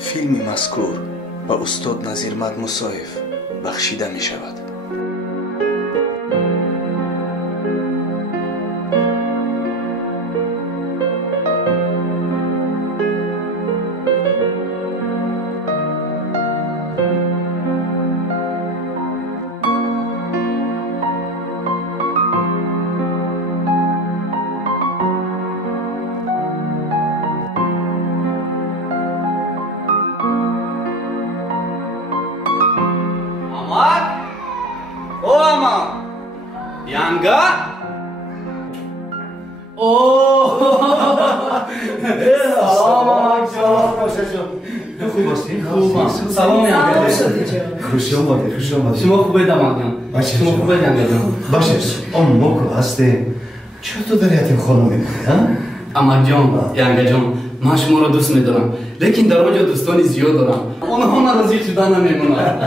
فیلمی مذکور به استاد نظیرمد مسایف بخشیده می شود. شما خوبه دامادم شما خوبه دامادم باشه اون بکو هسته چطور داری یتیم خانم میکنی ها؟ اما جان ینگه جان من شما را دوست میدارم لیکن در آنجا دوستانی زیاد دارم آنها ناراضی شدن نمیمونند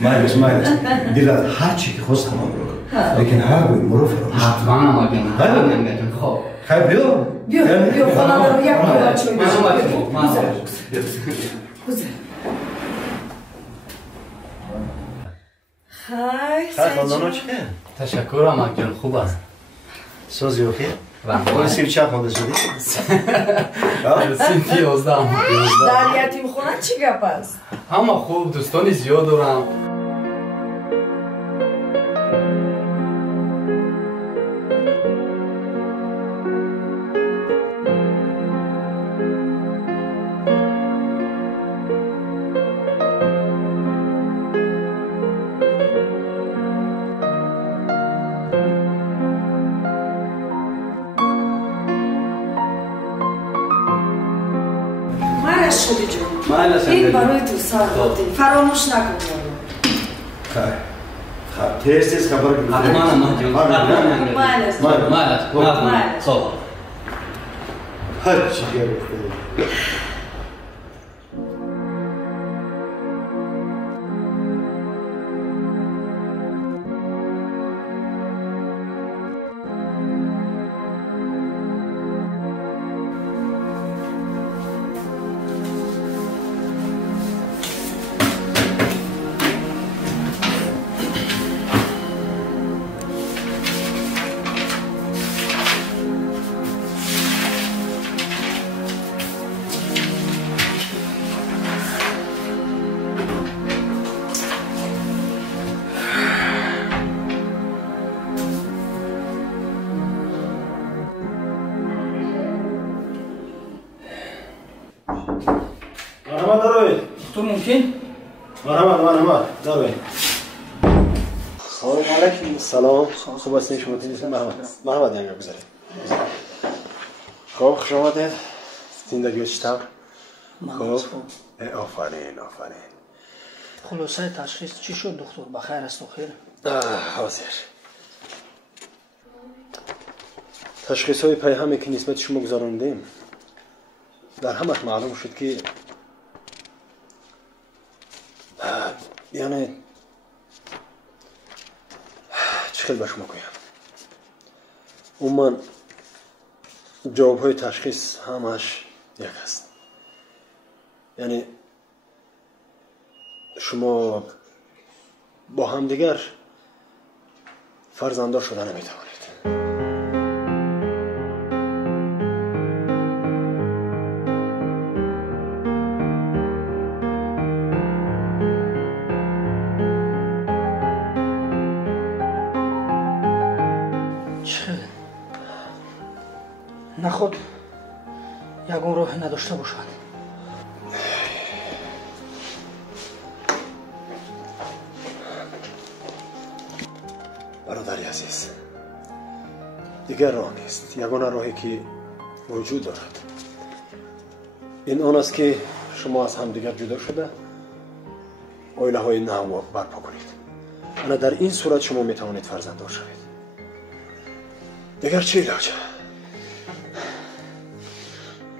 مایلش دیلت هر چی که خواست تمام رو لیکن هر گوی مرو فراموش حتما اما جان ینگه جان خب خیلی بیا خانه رو یک دوباره چوی خیلی خواندانو چیه؟ تشکر اما جان خوب است سازی اوکی؟ باید سیب چه خونده شدی؟ سیب 11 در یتیم خونه چی گپ است؟ همه خوب دوستانی زیاد دارم این برای تو ساعتی فراموش نکن تیز خبر کنید مالت خب هر چی گرفته سلام خوب هستین شما محمد ینگه بگذارید خب خوش آمدید زندگی چطور؟ خب آفرین خلاصه تشخیص چی شد دکتر بخیر است و خیر؟ حاضر تشخیص های پیهمی که نسبت شما گذاراندیم در همش معلوم شد که یعنی چه خیلی به شما گویم عموما جواب های تشخیص همش یک است یعنی شما با همدیگر فرزنددار شده نمیتوانید نخود یگون راه نداشته باشد برادری عزیز دیگر راه نیست یگانه راهی که وجود دارد این آن است که شما از همدیگر جدا شده عائله های نو برپا کنید انا در این صورت شما میتوانید فرزنددار شوید دیگر چه علاج؟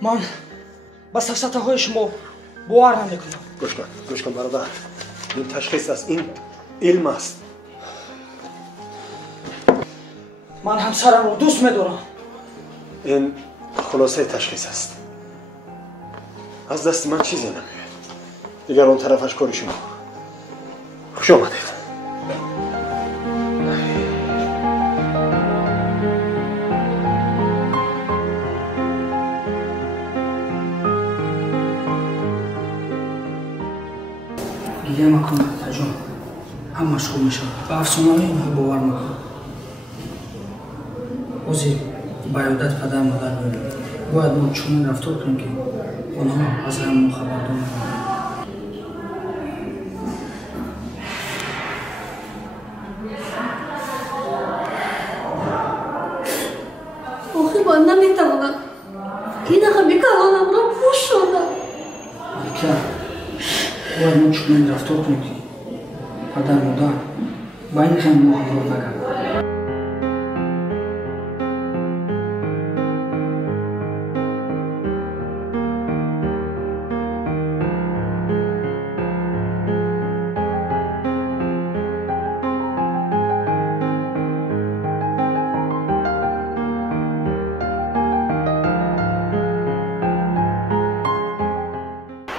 من به سفسطه های شما باور نمیکنم گوش کن برادر این تشخیص است این علم است من همسرم رو دوست میدارم این خلاصه تشخیص است از دست من چیزی نمیاد. دیگر اون طرفش کاری شما. خوش آمدید. دیگه مکن تجربه هم مشغول میشم به افسانه‌های اینها باور مکن. اوزی با یادت پدر مادر بودیم باید ما چون رفتار کنیم که آنها از همون خبر دارن. آخه من نمیتوانم این دقیقه میتوانم را پوش شدم. ملکه باید ما چون رفتار کنیم که پدر مادر با این هم ما همراه نکنم.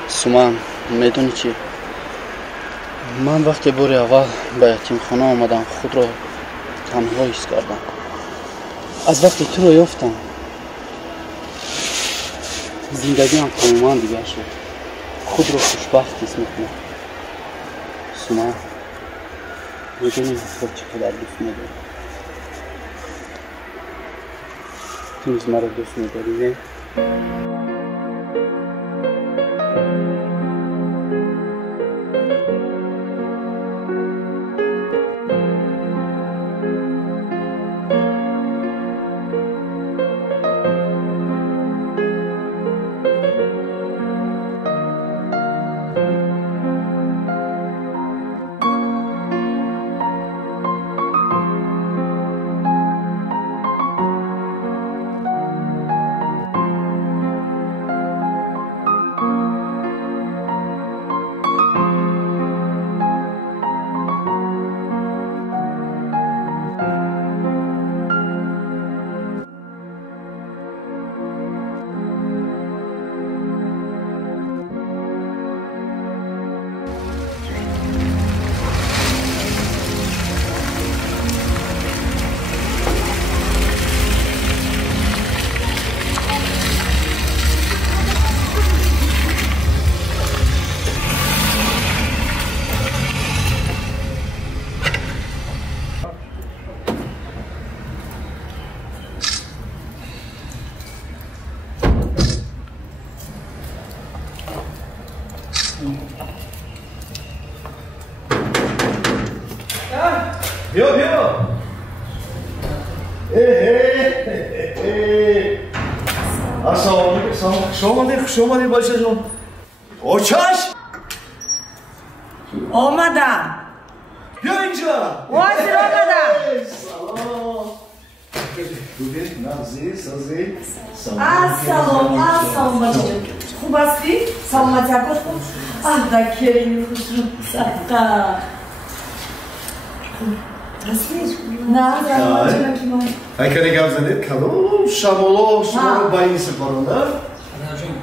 سومان میدونی چی؟ من وقتی بار اول به یتیمخانه آمدم خود را تنها حس کردم. از وقتی تو را یافتم زندگیم تماما دیگر شد. خود را خوشبخت حس میکنم. سومان میدونی خود چقدر دوست میداری. تو نیز مرا دوست میداری نه؟ بیا بیا. السلام علیکم. خوش اومدید باشه جون. اوچش آمدم. بیا اینجا. وازیر آمدم. سلام. خوبی؟ نازی سازی. السلام بچه جون. خوب هستی؟ سلامتی هست خوب؟ آه کریم خوش رو سقا. هستی؟ نه زمان که من اینکه گم زدید کلو شمالو شما با این سپارنده پدر جون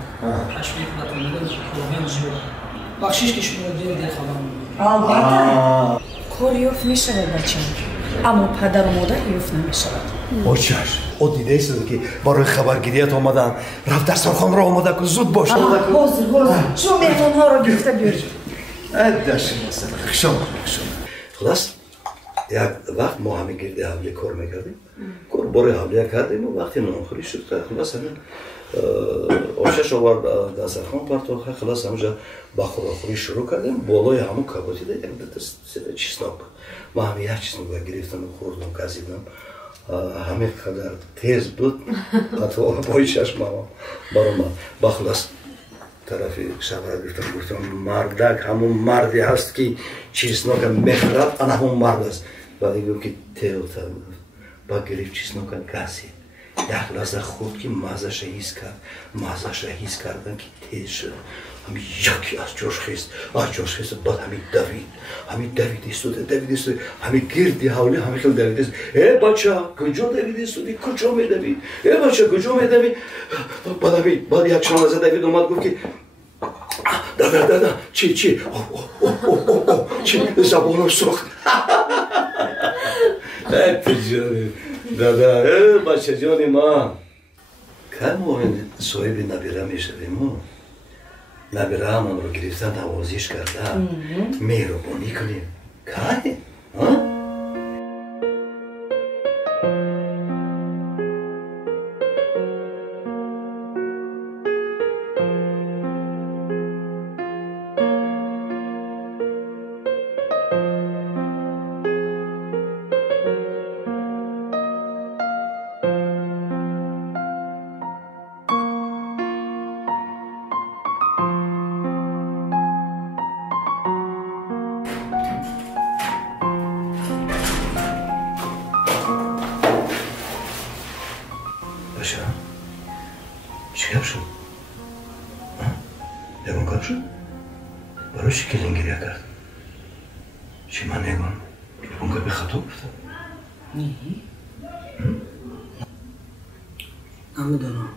تشویق خودتون میدم خودم زیاد بخشش که شما دیر خبر میدید. البته کار یافت میشود بچه اما پدر و مادر یافت نمیشود. اوچش او دیده ایستده که برای خبرگیریت آمدن رفت در سرخان را آمده که زود باشه. حاضر شما مهمان ها را گرفته بیارید. داشتیم مثلا خشم خلاص یک وقت ما همه گرد حمله کار میکردیم کار برای حمله کردیم و وقتی نانخوری شد خلاص همین آشش آورد در سرخان پرتاخه خلاص همونجا با خوراخوری شروع کردیم بالای همون کباتی ده یک دسته چیزناک ما همه یک چیزناک گرفتم و خوردم کزیدم همه قدر تیز بود حتی بای چشم برای من با خلاص طرفی شبه گفتم مردک همون مردی هست که چیزناک میخرد آن همون مرد است بعد گفت که تیل با گرفت چیزناک کسی یک لحظه خود که مزش حس کردن که تیز شد همین یکی از جوش خیست بعد همین دوید ایستوده همین گردی حولی همین خیلی دوید ایست بچه کجا دوید ایستودی کجا می دوید بچه کجا می دوید بعد یک شنازه دوید اومد گفت که دادا چی چی زبانم سخت جانی دادا بچه جانی ما کم صاحب نبیره میشویم نبیره همون رو گرفتن نوازش کرده مهربانی کنیم که چی شد؟ یکم کار شد؟ برای چی کلین گریه کرد؟ چی من نگم؟ اون که به خطا گفتم؟ نه نمیدونم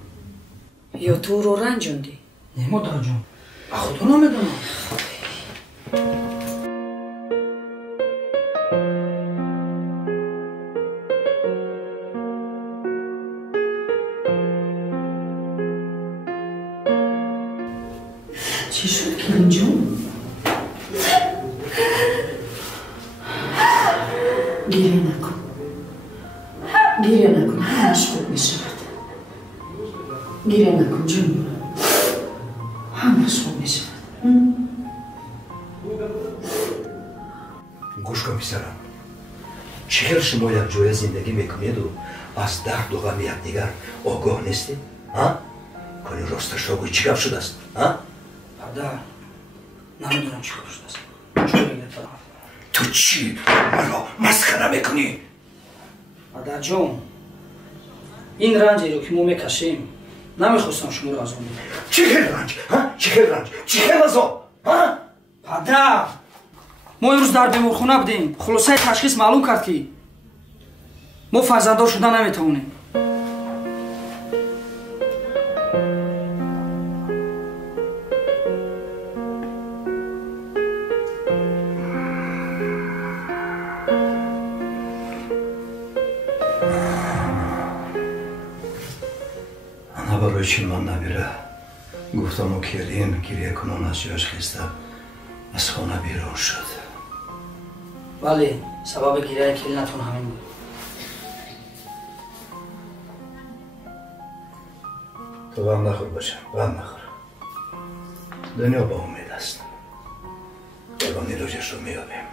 یا تو رو رنجوندی؟ نه مادر جان خدا نمیدونم چی شد کلین جون؟ گریه نکن همش خوب میشود گریه نکن جون همش خوب میشود گوش کن پسرم چهل شما یک جای زندگی میکنید و از درد و غم یکدیگر آگاه نیستید؟ کنی راستش را گوی چی گپ شده است؟ پدر نمیدونم چی کار شده است چون گرفتم تو چی مرا مسخره میکنی؟ پدر جون این رنجی رو که ما میکشیم نمیخواستم شما رو از اون چی خیلی رنج؟ چی خیلی عذاب؟ پدر ما امروز در بیمارخانه بودیم خلاصه تشخیص معلوم کرد که ما فرزنددار شدن نمیتونیم برای چی من نبیره گفتم او کلین گریه کنون از جاش خیسته از خانه بیرون شد ولی سبب گریه کلینتون همین بود تو غم نخور باشم غم نخور دنیا با امید است خدا نیروجش رو میابیم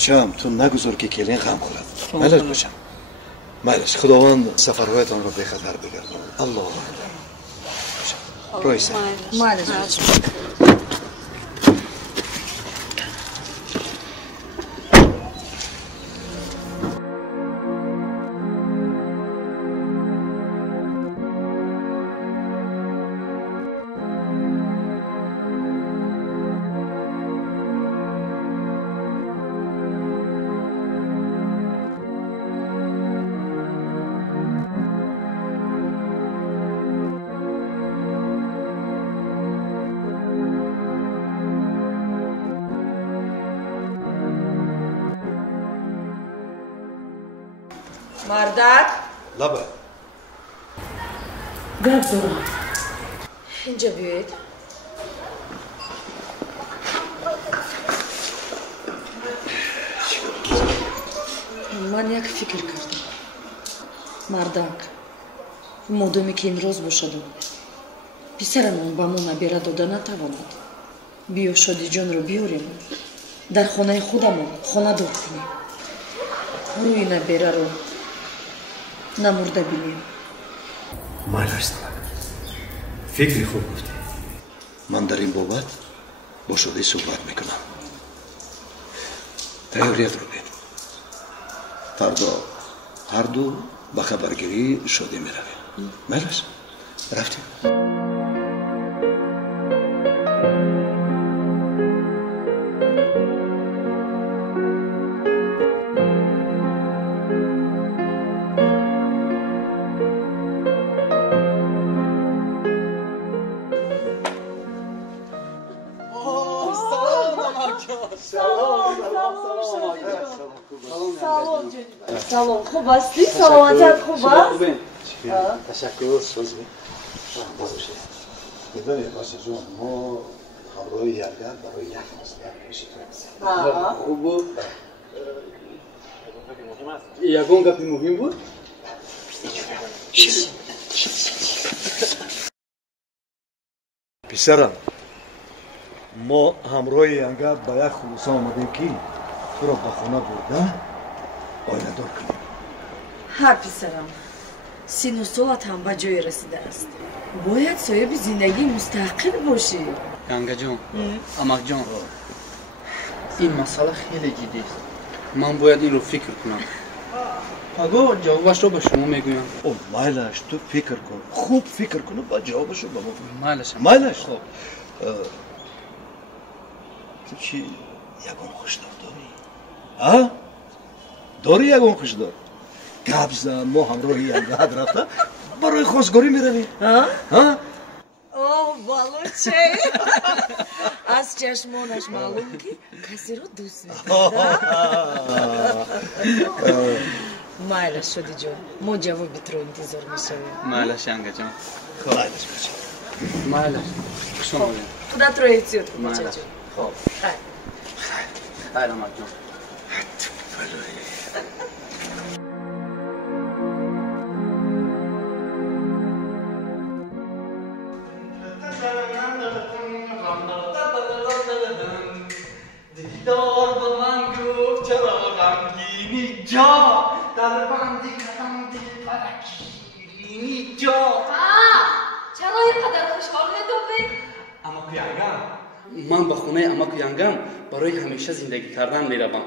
بچه‌ام تو نگذار که کلین غم خورد ملک باشم مالش خداوند سفرهایتان رو به خطر بگرداند الله اکبر رایسه مردک لبه گرد دارم اینجا بیاید من یک فکر کردم марданг модоме ки имрӯз бошаду писарамон ба мо набера дода натавонад биё шодиҷонро биёрем дар хонаи худамон хонадор кунем рӯи набераро намурда бинем майласт фикри хуб гуфтӣ ман дар ин бобат бо шодӣ суҳбат мекунам тайёриятро бед фардо ҳарду ба хабаргирӣ шодӣ меравем майласт рафтем салом хуб ҳастӣ саломатият хуб аст ташаккур сӯзби медонӣ баша ҷон мо ҳамроҳи якгар барои як маслиҳат мешавем хубу ягон гапи муҳим буд писарам мо ҳамроҳи якгар ба як хулоса омадем ки туро ба хона бурда оиладор кунем ҳа писарам сину солат ҳам ба ҷое расидааст бояд соҳиби зиндагии мустақил бошӣ янгаҷон амакҷон ин масъала хеле ҷиддист ман бояд инро фикр кунам пагоҳ ҷавобашро ба шумо мегӯям майлаш ту фикр кун хуб фикр куну ба ҷавобашро ба мо майлаш хуб ту чӣ ягон хушдор дорӣ дорӣ ягон хушдор гап зан мо ҳамроҳи якгар рафта барои хосгорӣ меравем балуче аз чашмонаш маълум ки касеро дӯст медорад майлаш шодиҷон мо ҷавобитро интизор мешавем майлаш янгаҷон майлаш хушом овед худатро эҳтиёт кун бачаҷон хайр амакҷон دیدار به من گفت چرا غمگینی جا در بندی کردم دل پرکینی جا چرا اینقدر خوشحال نداری؟ амаку янгам ман ба хонаи амаку янгам барои ҳамеша зиндагӣ кардан меравам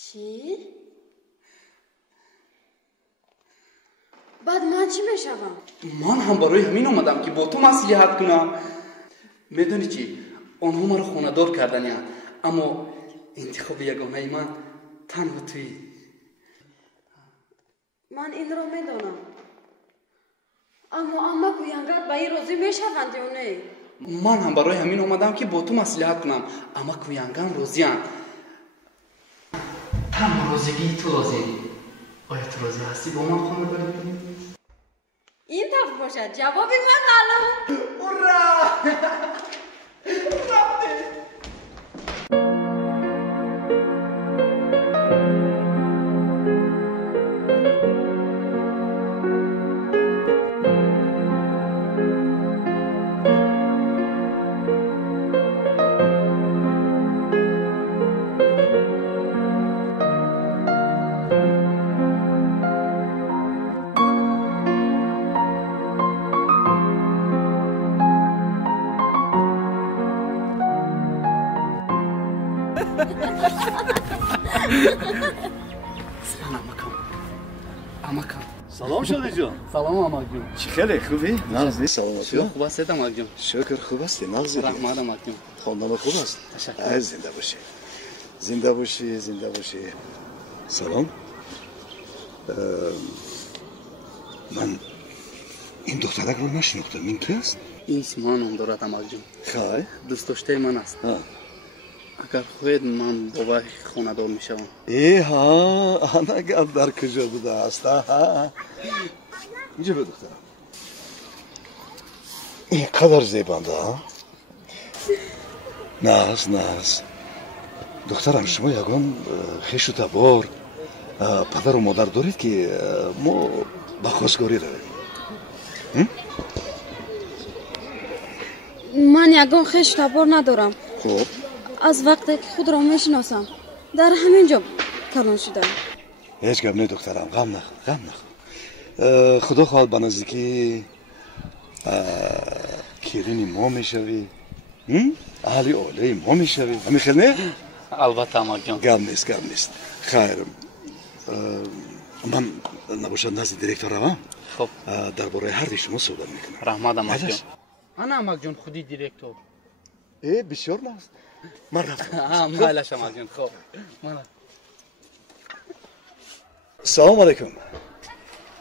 چی؟ بعد من چی میشوم؟ ман ҳам барои ҳамин омадам ки бо ту маслиҳат кунам медонӣ чӣ онҳо маро хонадор карданиянд аммо интихоби ягонаи ман танҳо туӣ من این رو میدانم اما амаку янгат ба ин розӣ мешаванд ё не ман ҳам барои ҳамин омадам ки бо ту маслиҳат кунам амаку янгам розиянд танҳо розигии ту лозим оя ту розӣ ҳастӣ бо ман хонадорӣ кунӣ این طرف باشد جواب من معلوم ура салом шодиҷон салом амакҷон чӣ хеле хубӣ нағзи саломатӣ хуб ҳастед амакҷон шукр хуб ҳастӣ нағзи раҳмат амакҷон хондамо хуб аст ай зинда бошӣ зинда бошӣ зинда бошӣ салом ман ин духтаракро нашинохтам ин ки аст ин исмҳо ном дорад амакҷон хай дӯстдоштаи ман аст агар хоҳед ман бо вай хонадор мешавам ҳа ана гап дар куҷо будааст инҷо бе духтарам ин қадар зебанда нас духтарам шумо ягон хешу табор падару модар доред ки мо ба хостгорӣ равем? ман ягон хеш табор надорам. хуб, аз вақте ки худро мешиносам дар ҳамин ҷо калон шудам. ҳеҷ гап не духтарам, ғам нахӯр, ғам нахӯр. худо хоҳад ба наздикӣ керини мо мешавӣ, аҳли оилаи мо мешавӣ. ҳамин хел не? албатта амакҷон. гап нест, гап нест. хайр, ман набошад назди директор равам. хуб, дар бораи ҳарди шумо суҳбат мекунам. раҳмат амакҷон. ана амакҷон худи директор. бисёр наст. ман рафтам. майлаш амакҷон. хуб, салому алайкум.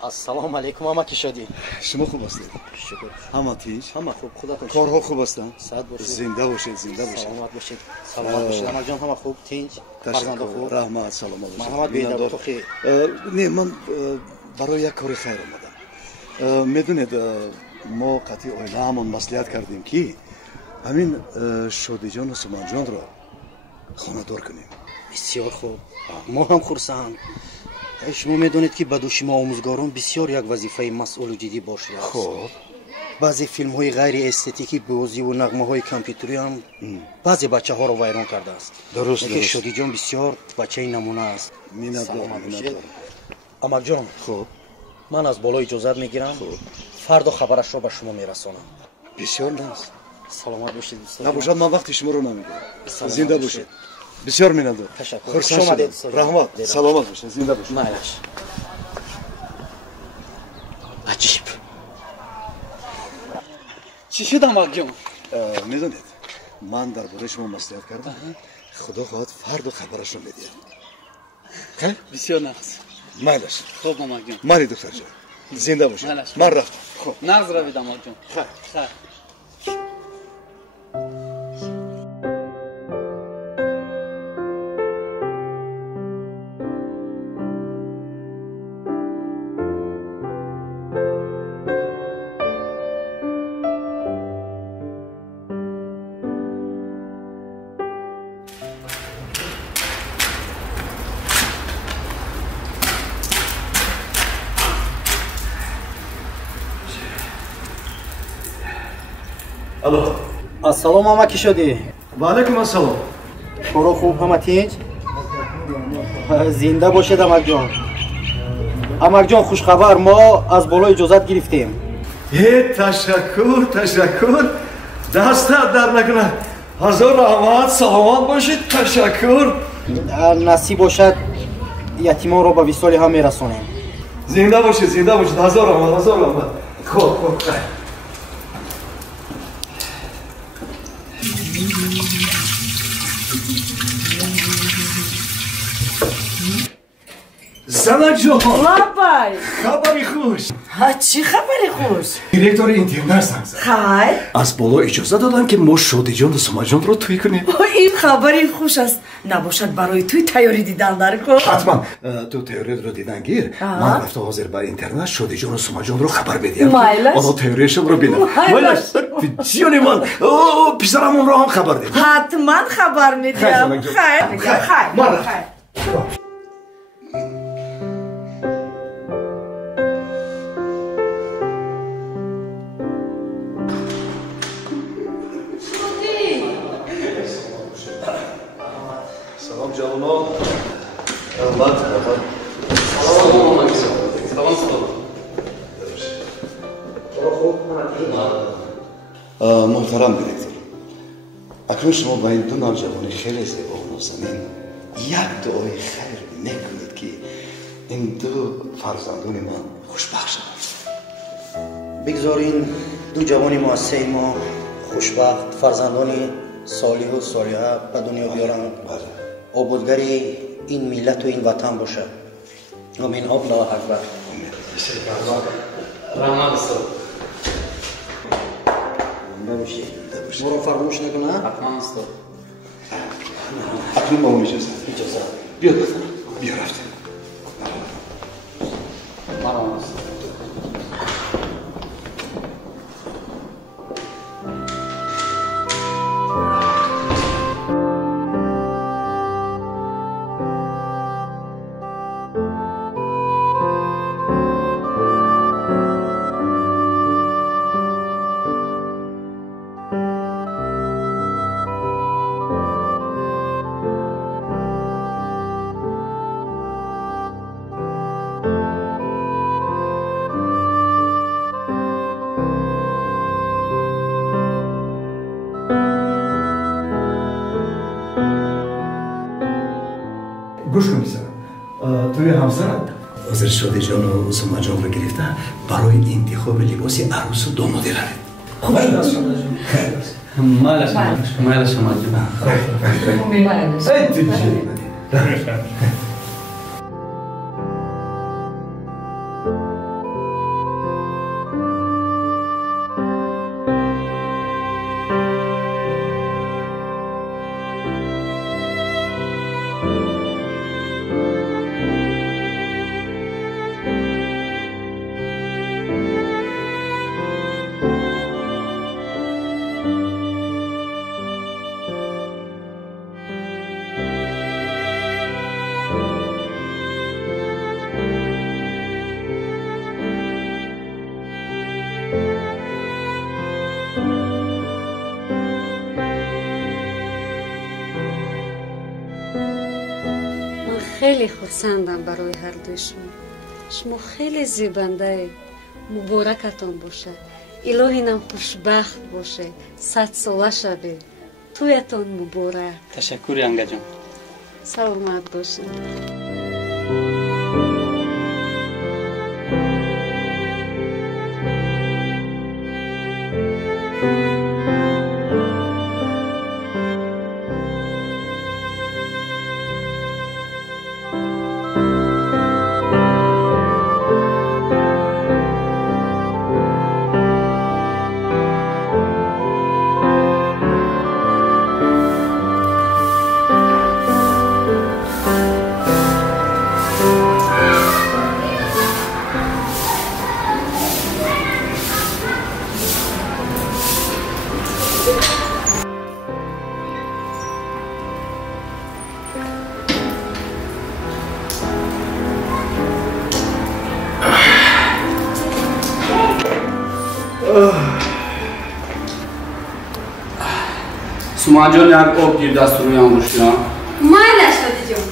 ассалому алайкум амаки шодӣ. шумо хуб ҳастед? шукр. ҳама тинч? ҳама хуб, худо кунад. корҳо хуб ҳастанд? саъат бошед. зинда бошед, зинда бошед. саломат бошед. саломат бошед амакҷон, ҳама хуб, тинч, фарзандо хуб. раҳмат, саломат бошед. марҳамат беҳдор тухи. не, ман барои як кори хайр омадам. медонед, мо қатъи оилаамон маслиҳат кардем ки ҳамин шодиҷону суманҷонро хонадор кунем. бисёр хуб. мо ҳам хурсанд. шумо медонед ки ба души мо омӯзгорон бисёр як вазифаи масъулу ҷиддӣ бошидааст. хуб, баъзе филмҳои ғайри эстетикӣ бозиву нағмаҳои компютерӣ ҳам баъзе бачаҳоро вайрон кардааст. дуруст, лекин шодиҷон бисёр бачаи намуна аст. минатдор. амакҷон, хуб, ман аз боло иҷозат мегирам. фардо хабарашро ба шумо мерасонам. бисёр наст. саломат бошед дӯстон. набошад ман вақти шуморо намегирам. зинда бошед. бисёр минатдор. Ташаккур. хурсанд Шумо шудам. дед, раҳмат, дед. саломат бошед, зинда бошед. майлаш. аҷиб. чӣ шуд амакҷон? медонед, ман дар бораи шумо маслиҳат кардам. худо хоҳад фарду хабарашро медиҳад. хайр, бисёр нағз. майлаш. хуб амакҷон. мари духтарҷон, зинда бошед. Майлаш. ман рафтам. нағз равед амакҷон. хайр. алло. ассалому амаки шодӣ. ва алайкум ассалом. коро хуб, ҳама тинч? зинда бошед амакҷон. амакҷон, хушхабар, мо аз боло иҷозат гирифтем. ташаккур, ташаккур. дастат дар накунад. ҳазор раҳмат, саломат бошед. ташаккур. насиб бошад ятимонро ба висоли ҳам мерасонем. зинда бошед, зинда бошед. ҳазор раҳмат, ҳазор раҳмат. хуб, хуб, хайр. занаҷон, лабай хабари хуш. чӣ хабари хуш? директори интернат занг зад. хайр, аз боло иҷоза доданд ки мо шодиҷону сумаҷонро туй кунем. ин хабари хуш аст. набошад барои туй тайёрӣ дидан дар кор. ҳатман, ту теориятро дидан гир. ман рафта ҳозир ба интернат шодиҷону сумаҷонро хабар медиҳам. Майлаш. оно теорияшонро бинам. Майлаш. ҷони ман, писарамонро ҳам хабар дед. ҳатман хабар медиҳам. хайр, Ман хайр. салом ҷавонон. rahmat. محترم دиректор, акнун шумо ба ин ду навҷавони хеле зебо нозанин як дуои хайр мекунед ки ин ду фарзандони ман хушбахт шаванд. бигзорин ду ҷавони муассисаи мо хушбахт фарзандони солиҳу солиҳа ба дунё биёранд. ободгари ин миллату ин ватан бошад. амин. аллоҳ акбар. раҳмат устод. моро фаромӯш накунад. ҳатман устод. акнун ба мо иҷозат. биё духтарам, биё рафтем. марҳамат устод. گوش کن میسرم توی همسرت حاضر شادیجان و سوماجان رو گرفته برای انتخاب لباس عروس و دامادی رفت خوب شد از شما جان مال شما جان خیلی خرسندم برای هر دوی شما خیلی زیبنده مبارکتان باشه الهینم خوشبخت باشه 100 ساله شوه تویتان مبارک تشکر ینگه جان سلامت باشین سومان جان یک آب گیر دست روی انگشت ها مایل شدی جان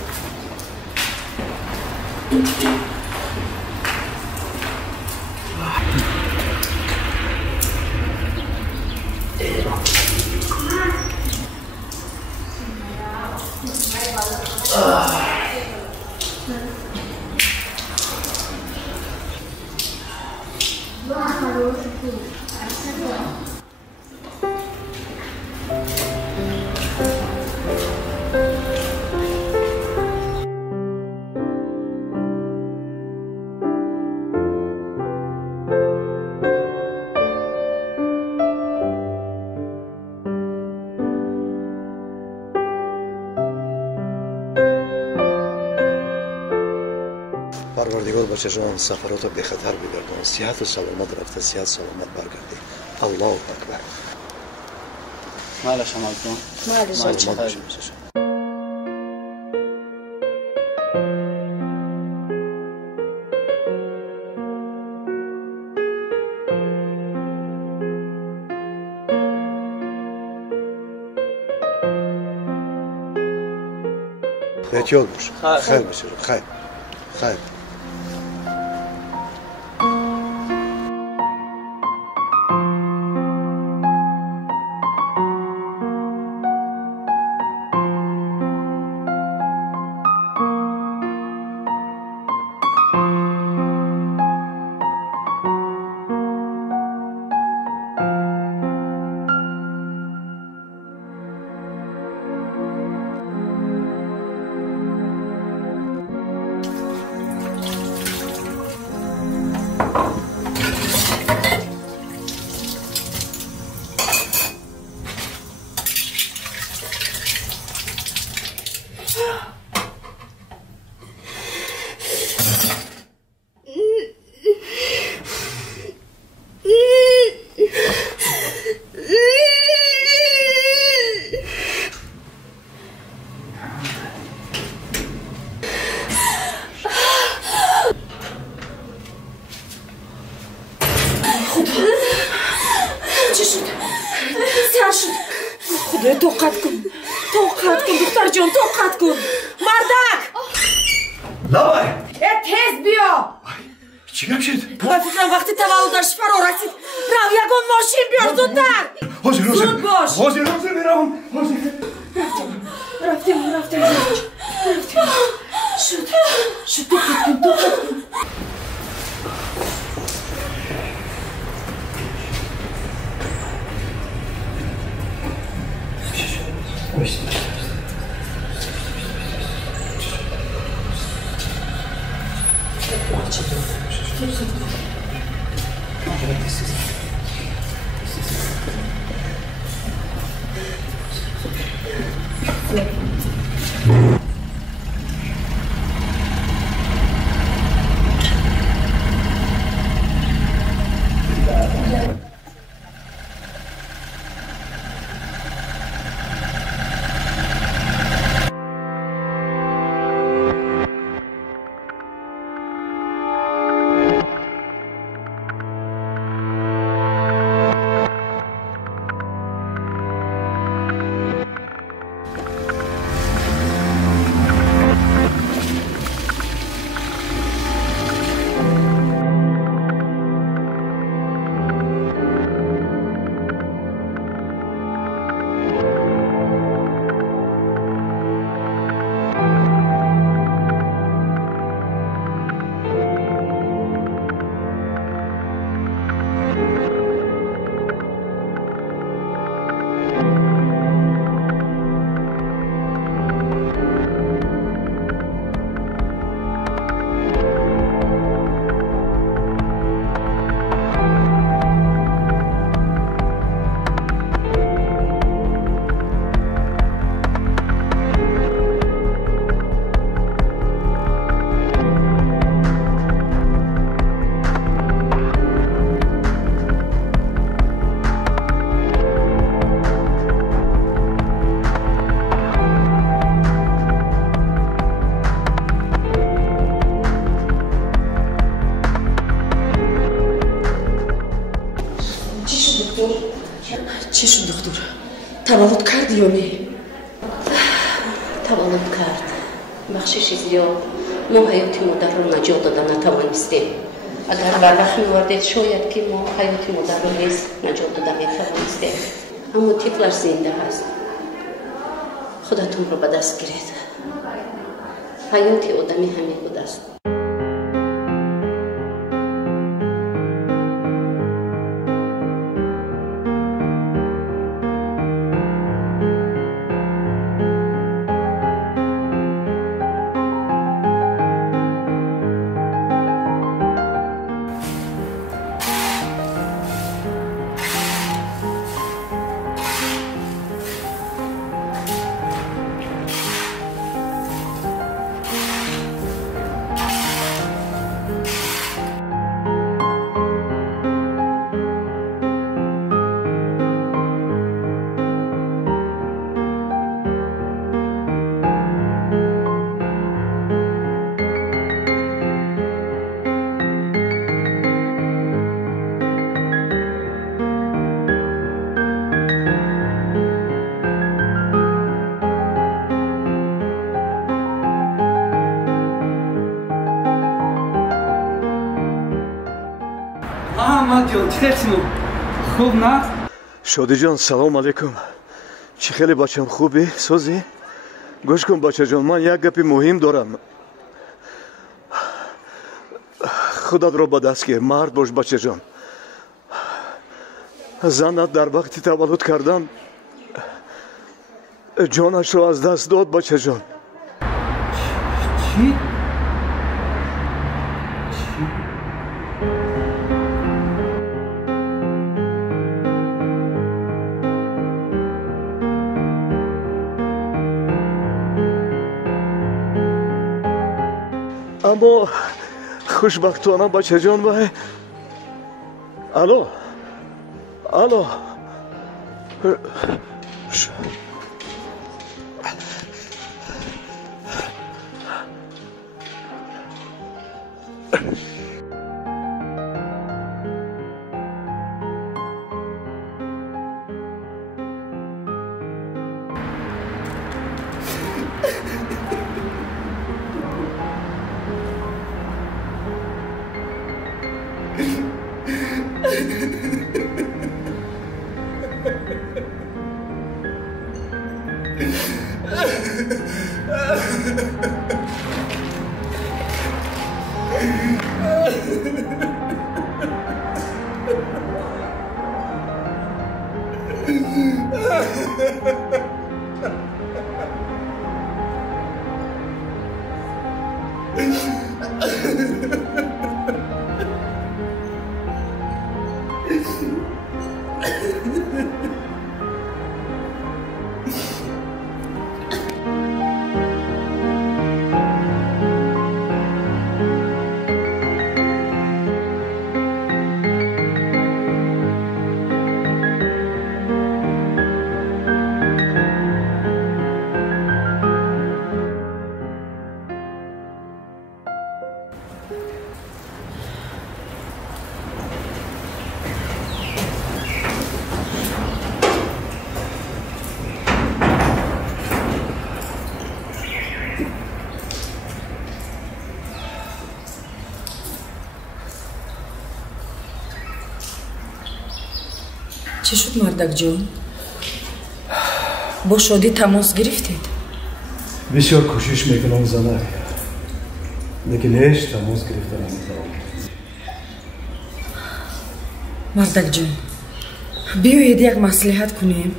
پروردگار باشه جان سفرات به خطر بگردان صحت و سلامت رفته صحت سلامت برگردی الله اکبر مال شما جان مال شما جان احتیاط باش خیر باشه خیر خیر طاقت کن دختر جان طاقت کن مردک لای تیز بیا چی گپ شد؟ فکرم وقتی تولدش فرا رسید رو یگان ماشین بیار زودتر زود باش حاضر میرم رفتیم شد دقت کن. چی شد دکتر؟ تولد کرد یا نه؟ تولد کرد. بخشش زیاد ما حیات مادر رو نجات دادن نتوانستیم. اگر برخ می‌وردید شاید که ما حیات مادر رو نیز نجات دادن میتوانستیم. اما طفلش زنده هست. خودتون رو به دست گیرید. حیات آدمی همین بود است. خوب نه؟ شادی جان سلام علیکم. چی خیلی بچم خوبی سوزی؟ گوش کن بچه جان من یک گپی مهم دارم. خودت رو به دست گیر مرد باش بچه جان. زنت در وقتی تولد کردن جانش رو از دست داد بچه جان. چی؟ اما خوشبختانه بچه جان و الو چه شد مردک جان؟ با شادی تماس گرفتید؟ بسیار کوشش میکنم زنک لیکن هیچ تماس گرفته نمیتونم. مردک جان بیایید یک مصلحت کنیم.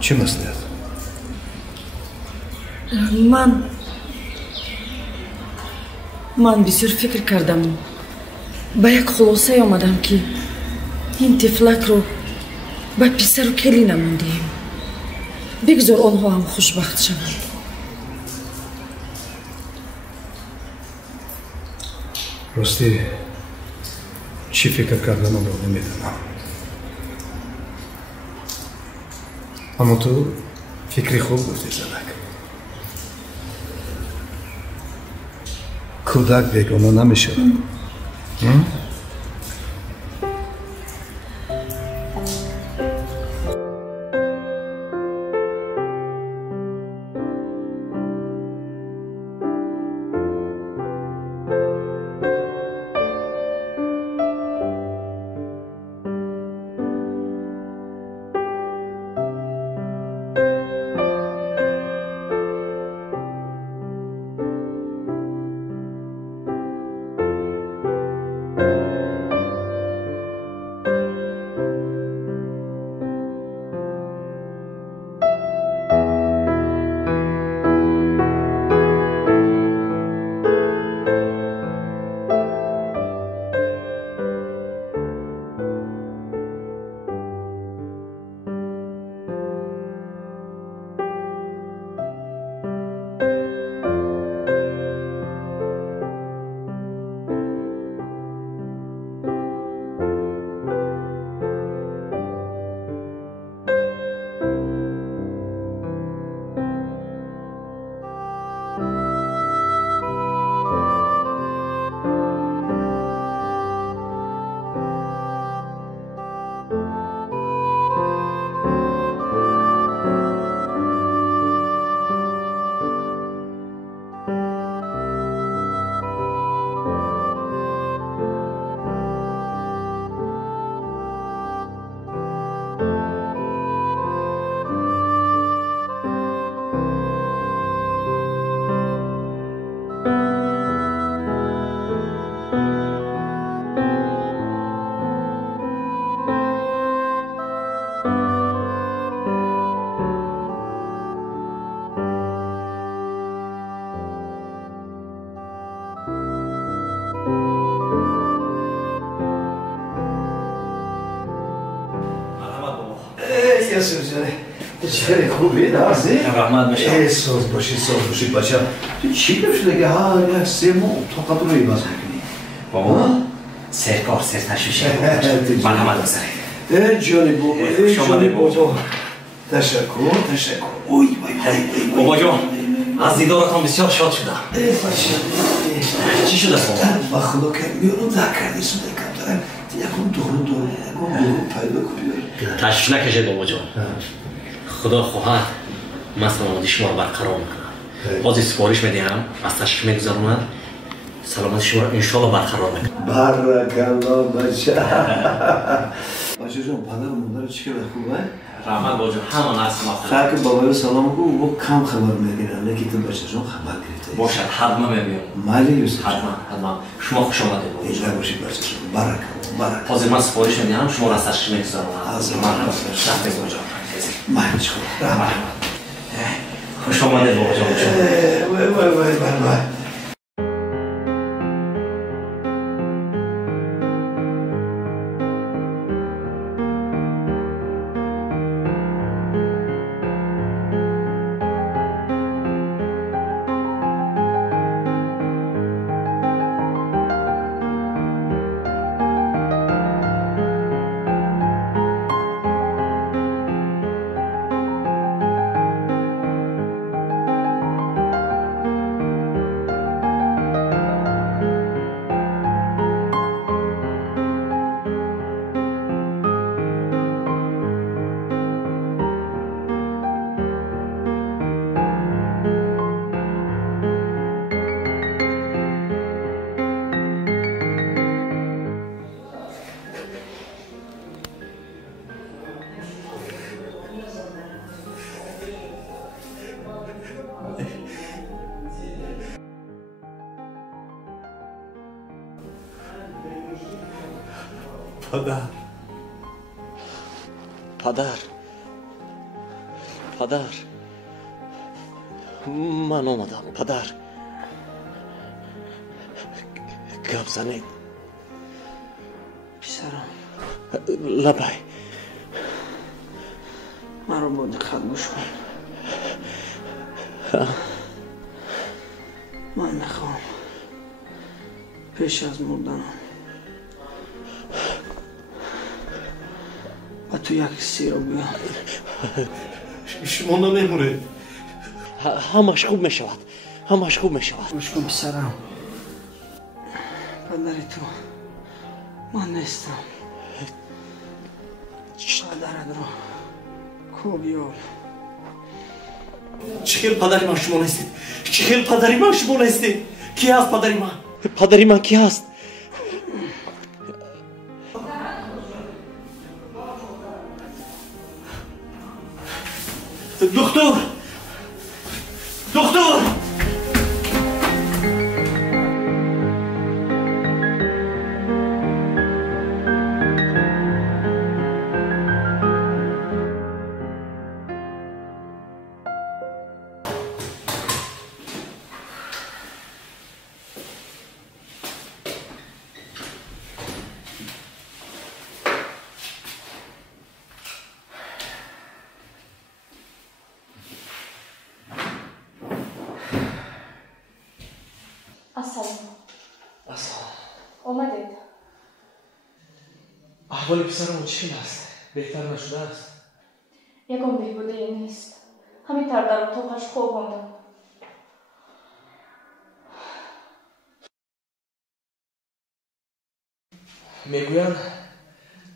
چه مصلحت؟ من بسیار فکر کردم با یک خلاصه آمدم که این طفلک رو با پسر و کلی نموندیم. بگذار آنها هم خوشبخت شوند. راستی چی فکر کردم رو نمیدونم، اما تو فکری خوب گفتی زنک. کودک بیگانه نمیشه. چه خوبی نازی؟ رحمت باشه. ساز باشی بچه. تو چی شده که یک سه ماه طاقت رو ایواز میکنی؟ بابا سرکار سر تشویشه. مرحمت بزرگ. جانی بابا. تشکر. اوی بابا جان از دیدارتان بسیار شاد شدم. چی شده است بابا؟ خدا که میارم در کردی سوده کم دارم. یکم دورو پیدا کنی. تشویش نکشید بابا جان. خدا خواهد من سلامتی شما رو برقرار میکنم. بازی سپارش میدهم از تشویش میگذارم سلامتی شما رو انشالله برقرار میکنم. بارکالله بچه. بچه جان پدر و مادر چی که خوبه؟ رحمت بابا جان همه نرس ما خواهد که بابا سلام کن و کم خبر میگیرن لیکن تو بچه جان خبر گرفته باشد حتما میبینم. مالی یوسف حتما شما خوش آمدید بابا اینجا باشید بچه جان بارکالله. حاضر من سپارش میدهم شما رو از تشویش میگذارم. حاضر من بابا جان. مایش خود رحمت خوش آمده بابا جان. وای پدر من آمدم. پدر گپ زنید. پسرم لبای من رو با دقت گوش کن. من میخوام پیش از مردنم و تو یک سی رو بیام. شما نمیموره. همش خوب میشود. همش خوب میشود. گوش کن پسرم. پدر تو من نیستم. پدرت رو کو بیار. چهل پدری من شما نیستید. چهل پدری من شما نیستید. کی هست پدری من؟ پدری من کی هست؟ دکتر احوال پسرم چی است؟ بهتر نشده است؟ یکم بهبودی نیست. همین تر در اتاقش خوب ماندم. میگویند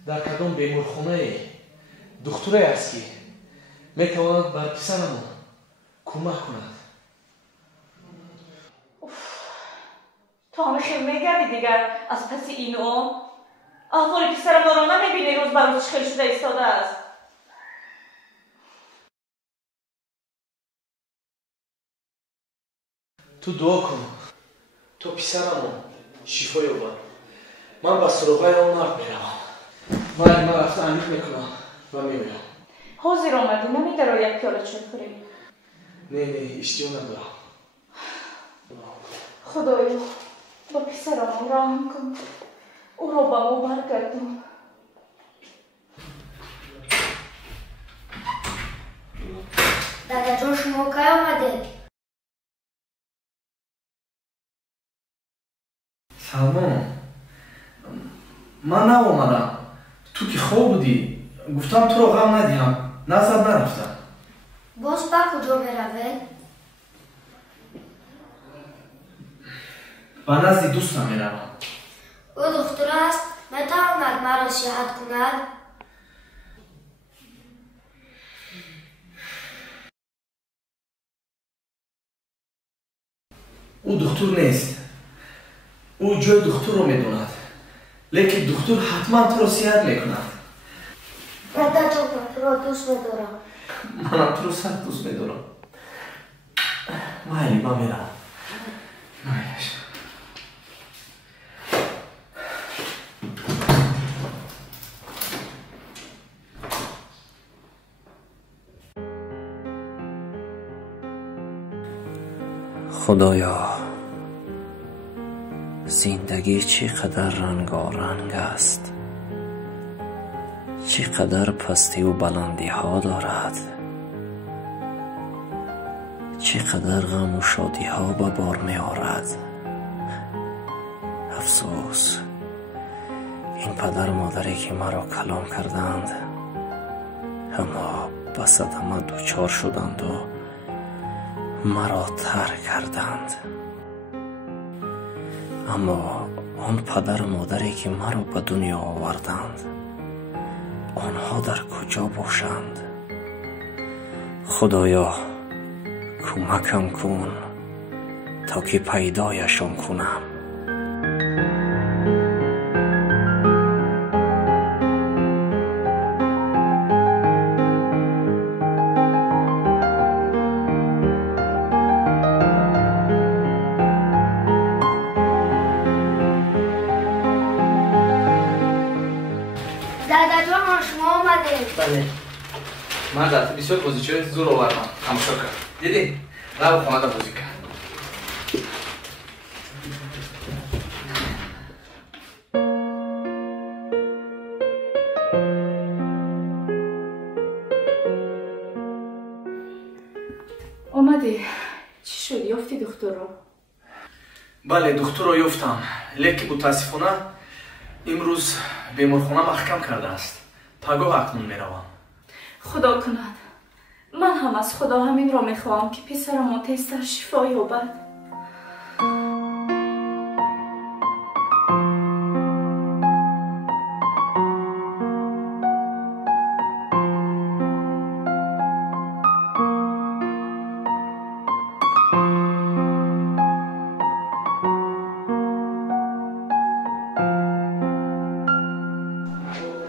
در کدام بیمارخانه دکتری است که میتواند بر پسرم کمک کند. تو همیشه میگردی دیگر از پس اینو احوال پسرم را نمیبینی روز بر روز خیلی شده ایستاده است. تو دعا کن تو پسرم شفا یابد. من به سراغای آن مرد میروم. من رفته امیت میکنم و میمیرم. حاضر آمدی نمیده را یک پیاله چای خوریم؟ نه اشتیا ندارم. خدایا با پسرم رحم کن. او را با ما برگردون. دادا جان شما کی آمده؟ سلمان من نآمدم. تو که خواب بودی گفتم تو را غم ندیم. نزد نرفتم. باز به کجا بروید؟ به نزد دوستم میروم. او دختر است میتواند مرا صحت کند؟ او دکتر نیست. او جای دکتر رو میدوند. لیکن دکتر حتما تو را صحت میکند. دادا جان من تو را دوست میدارم. منم تو رو سخت دوست میدارم. مایلی من میرم. مایلیش خدایا زندگی چقدر رنگارنگ است، چقدر پستی و بلندی ها دارد، چقدر غم و شادی ها به بار می آورد. افسوس این پدر و مادری که مرا کلام کردند اما به صدمه دچار شدند و مرا ترک کردند. اما آن پدر و مادری که مرا به دنیا آوردند آنها در کجا باشند؟ خدایا کمکم کن تا که پیدایشان کنم. بله من در بسیار بازیچه زور آوردم تماشا کرد. دیدی؟ لب خانه در بازی کرد. آمدی؟ چی شد؟ یافتی دکتر رو؟ بله دکتر رو یافتم، لیکن متاسفانه امروز بیمارخانه محکم کرده است. پگاه اکنون میروم. خدا کند من هم از خدا همین را میخواهم که پسرم تیزتر شفا یابد.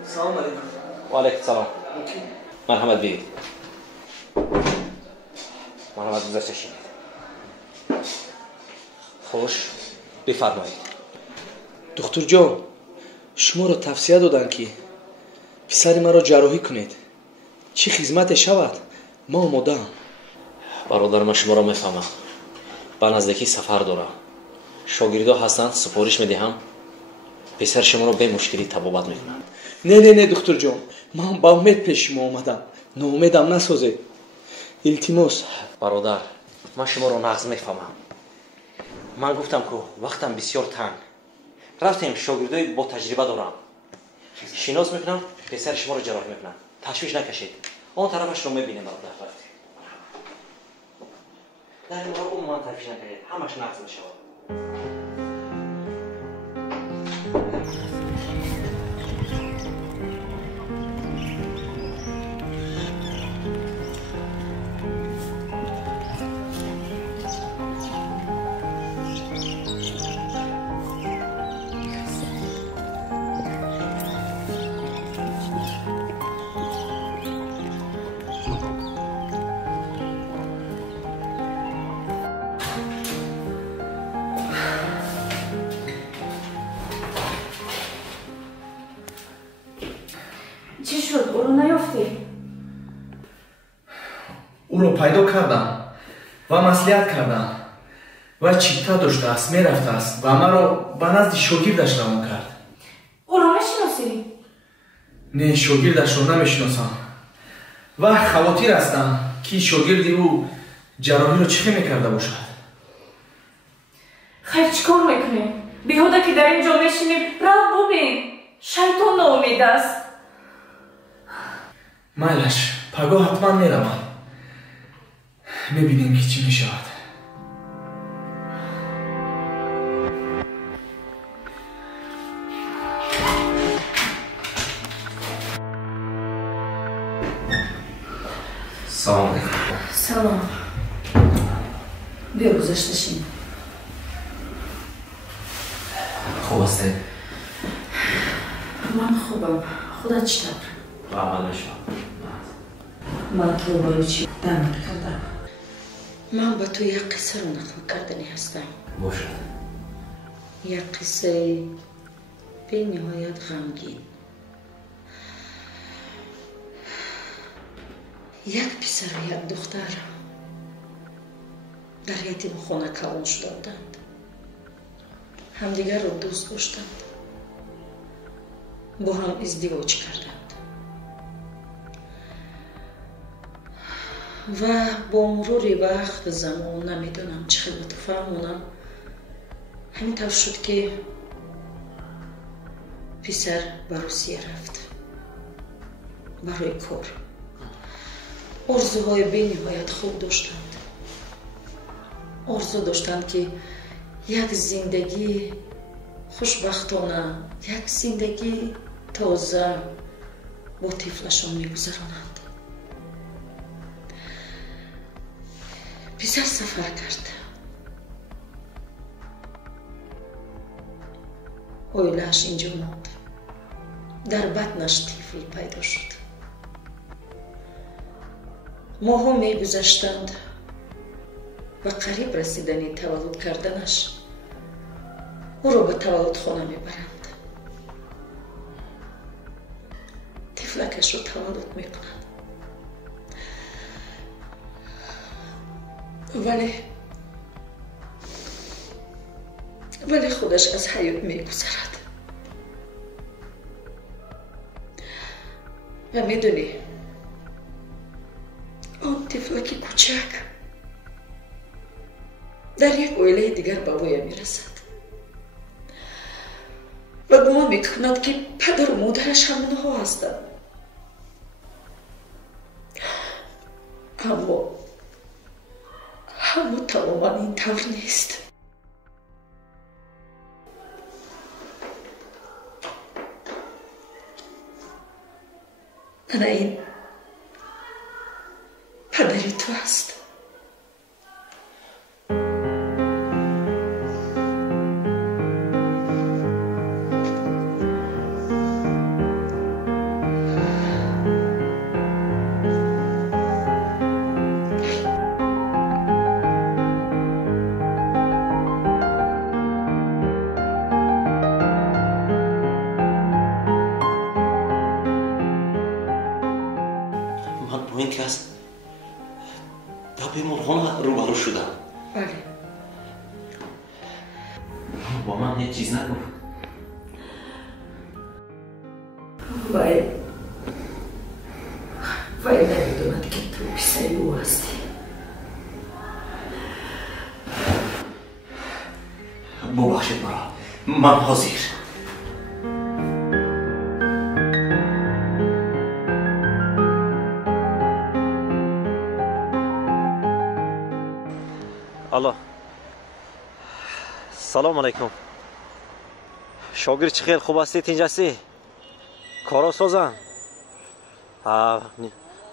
سلام علیکم. و علیکم سلام. مرحمت بید. مرحمت گذشته شید. خوش بفرمایید. دکتر جان شما را توصیه دادند که پسر مرا جراحی کنید. چی خدمت شود؟ ما آماده‌ام. برادر من شما را میفهمم. به نزدیکی سفر دارم. شاگردها هستند سفارش میدهم. پسر شما را به مشکلی طبابت میکنند. نه دکتر جان من با امید پیش شما آمدم. ناامیدم نسازید. التماس. برادر من شما را نقض میفهمم. من گفتم که وقتم بسیار تنگ. رفتیم شاگردای با تجربه دارم. شناس میکنم پسر شما را جراحی میکنم. تشویش نکشید. آن طرفش رو میبینیم برادر. در این مورد عموما تشویش نکشید. همش نقض میشود. چی شد؟ او رو نیافتی؟ او رو پیدا کردم و مصلحت کردم و چیتا داشته است میرفته است و مرا به نزد شاگردش روان کرد. او رو میشناسی؟ نه شاگردش رو نمیشناسم و خواطر هستم که شاگرد او جراحی رو چه میکرده باشد. خیر چیکار میکنی؟ بیهوده که در اینجا میشینیم رو ببین شیطان ناامید است. مایلش پگاه حتما میروم. میبینیم که چی میشود. سلام علیکم. سلام. بیا گذشته شیم. خوب هستی؟ من خوبم. خودت چطور؟ و عمل شما. من تو باید چی دم کردم. من با تو یک قصه رو نقل کردنی هستم. باشد. یک قصه به نهایت غمگین. یک پسر و یک دختر дар ятим хона калон шуда буданд. ҳамдигарро дӯст доштанд. бо ҳам издивоҷ карданд. ва бо мурури вақт замон намедонам чӣ хелоту фаҳмонам ҳамин тавр шуд ки писар ба русия рафт барои кор. орзуҳои бениҳоят хуб доштанд. орзу доштанд ки як зиндагии хушбахтона, як зиндагии тоза бо тифлашон мегузаронанд. писар сафар кард. оилааш инҷо монд. дар батнаш тифл пайдо шуд. моҳҳо мегузаштанд ва қариб расидани таваллуд карданаш ӯро ба таваллудхона мебаранд. тифлакашро таваллуд мекунанд. вале худаш аз ҳаёт мегузарад. ва медонӣ он тифлаки кӯчак дар як оилаи дигар ба воя мерасад ва гумон мекунад ки падару модараш ҳамонҳо ҳастанд. аммо тамоман ин тавр нест. ана ин падари ту аст. روبرو شدم. بله. با من هیچ چیز نگفت. وای نمیدوند که تو پسری او هستی. ببخشید مرا. من حاضر. الو سلام علیکم شاگرد چه خیلی خوب هستید اینجاسی کارا سازن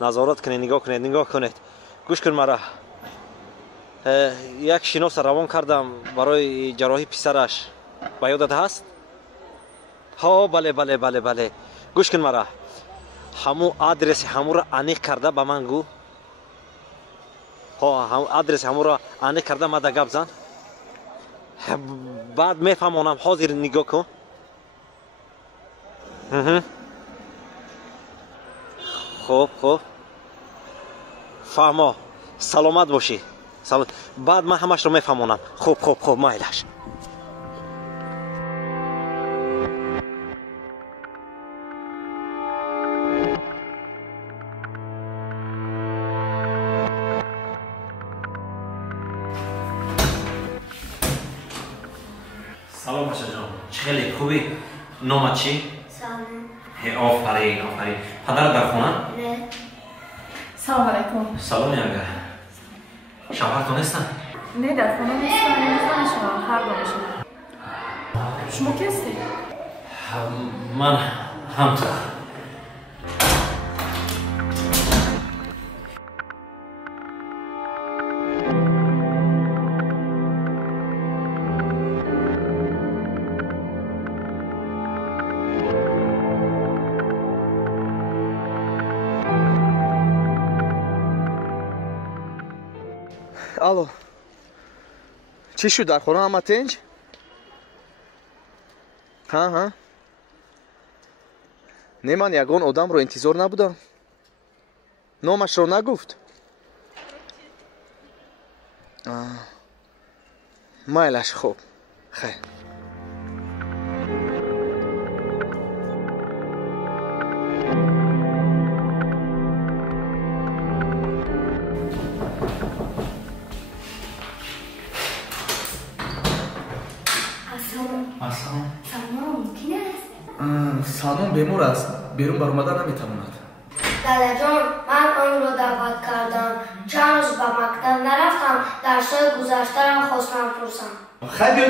نظارت کنید نگاه کنید گوش کن مرا یک شناس روان کردم برای جراحی پسرش با یادت هست ها بله گوش کن مرا همو آدرس همو را انیق کرده به من گو آدرس همو را انیق کرده مده گپ زن بعد میفهمونم حاضر نگاه کن خوب فهمو سلامت باشی بعد من همش رو میفهمونم خوب مایلش سلام بچه جان خیلی خوبی؟ نامت چی؟ سلام آفرین پدر در خونه؟ نه سلام علیکم سلام یانگه شوهرتون نیستن؟ نه در خونه نیستن شما هر دوشون شما کی هستی؟ من همطور алло чӣ шуд дар хона ҳама тинҷ ҳа не ман ягон одамро интизор набудам номашро нагуфт مایلش خوب خیر سالمون بیمار است بیرون برآمدن نمیتواند دادا جان من آن را دعوت کردم چند روز به مکتب نرفتم درس‌های گذشته را خواستم پرسم خیلی بیا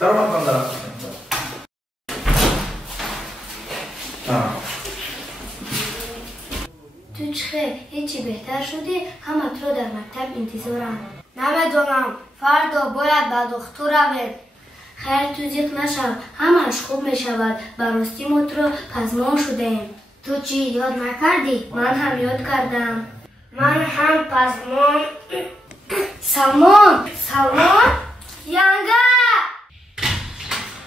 درو مکتب دارم تو چه هیچی بهتر شدی همه تو در مکتب انتظارم نمیدونم فردا باید به دکتر رویم خیر تو زیق نشو همش خوب می شود براستی ما تو را پزمان شدیم تو چی یاد نکردی؟ من هم یاد کردم من هم پزمان سلمان ینگه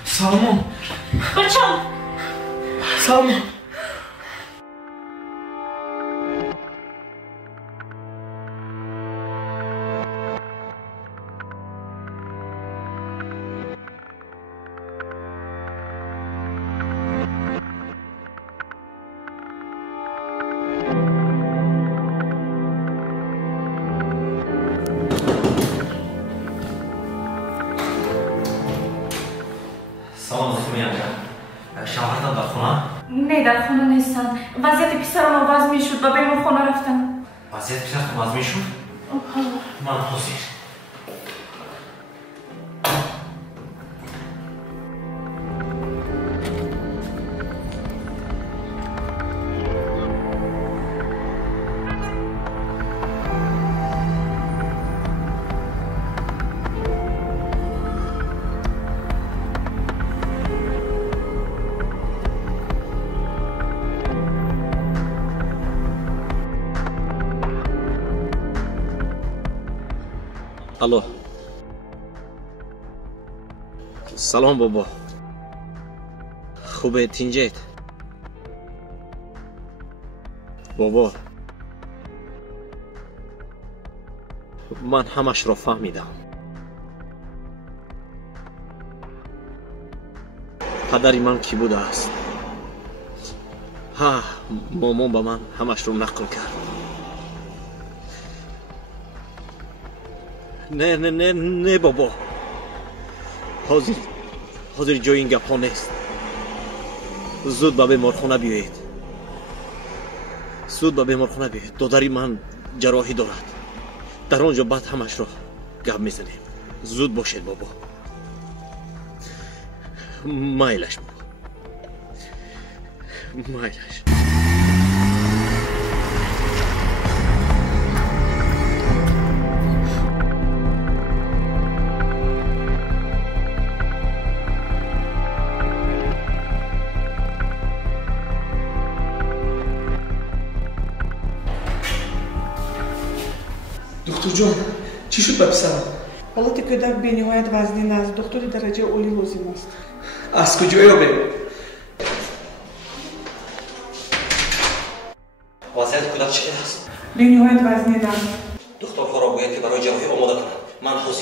سلمان بچم سلمان نه در خونه نیستن وضعیت پسرم عوض می شد و بیمار خونه رفتن وضعیت پسرتون عوض می شد؟ من حاضر الو سلام بابا خوبه تینجت بابا من همش را فهمیدم پدری من کی بوده است ها مامان با من همش رو نقل کرد نه بابا حاضر جای این گپ ها نیست زود به بیمارخانه بیایید دادری من جراحی دارد در آنجا بعد همش را گپ میزنیم زود باشید بابا مایلش بابا مایلش دکتر جان چی شد به پسرم؟ حالت کودک بی‌نهایت وزنین است دکتر درجه اولی لازم است از کجای رو بریم؟ وضعیت کودک چه است؟ بی‌نهایت وزنین است دکترها را باید که برای جراحی آماده کنند من حاضر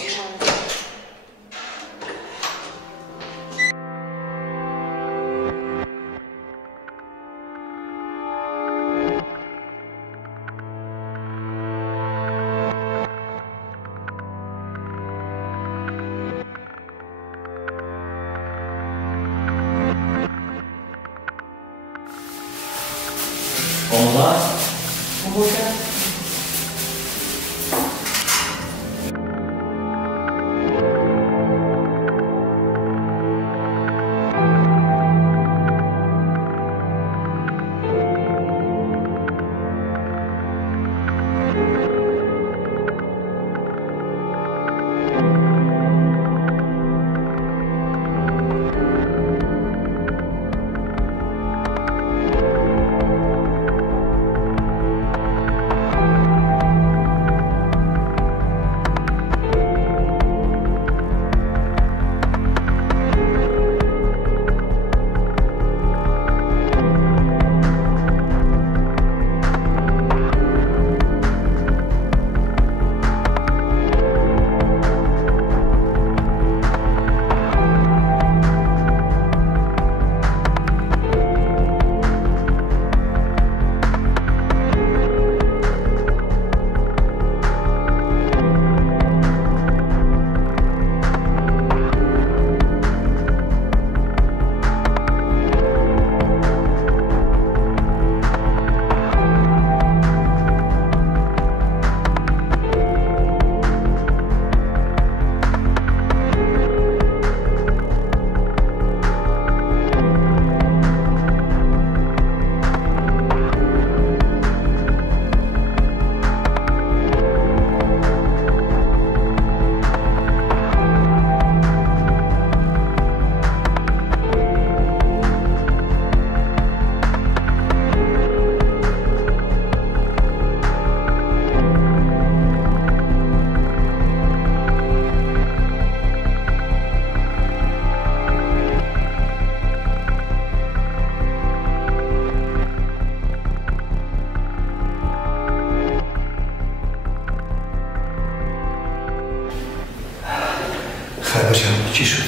خیلی باشم چی شد؟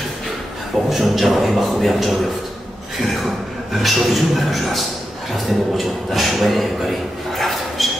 بابا جون جراحی با خوبی انجام یافت. خیلی خوب. شادی جون در کجا است؟ رفتیم بابا جون در شعبه ایمکاری. رفتیم باشه.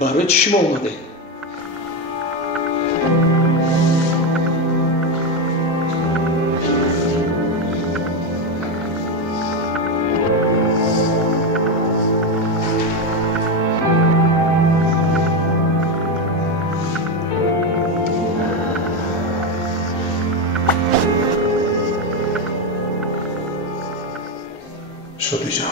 برای چی شما اومده؟ شادی جان،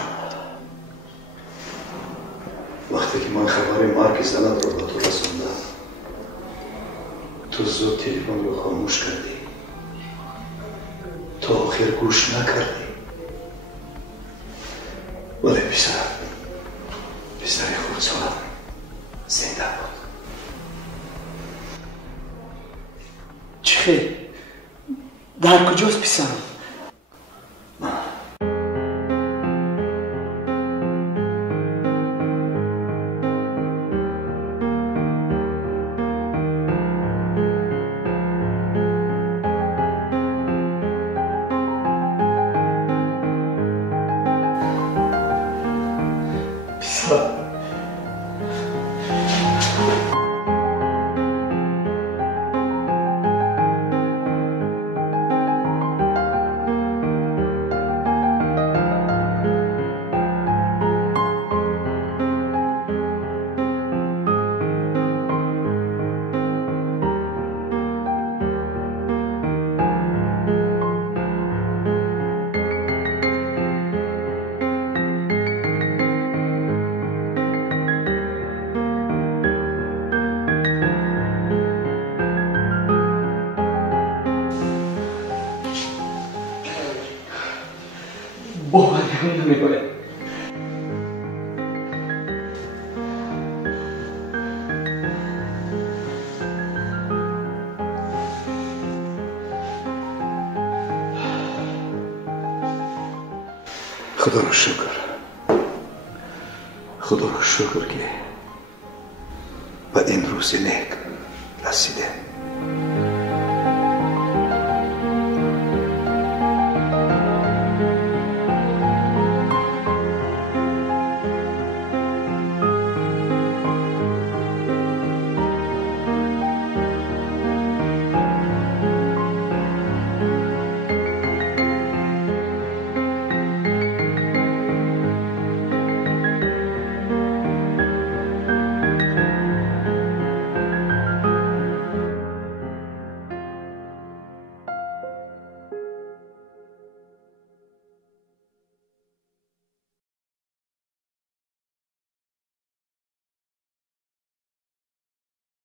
وقتی که من خبر مرگ زنت رو به تو رسوندم تو زود تلفن رو خاموش کردی، تا آخر گوش نکردی. ولی پسر خودسالم زنده بود. چی خیر؟ در کجاست پسرم؟ باورم نمیکنه. خدا رو شکر، خدا رو شکر که به این روز نیک رسیده.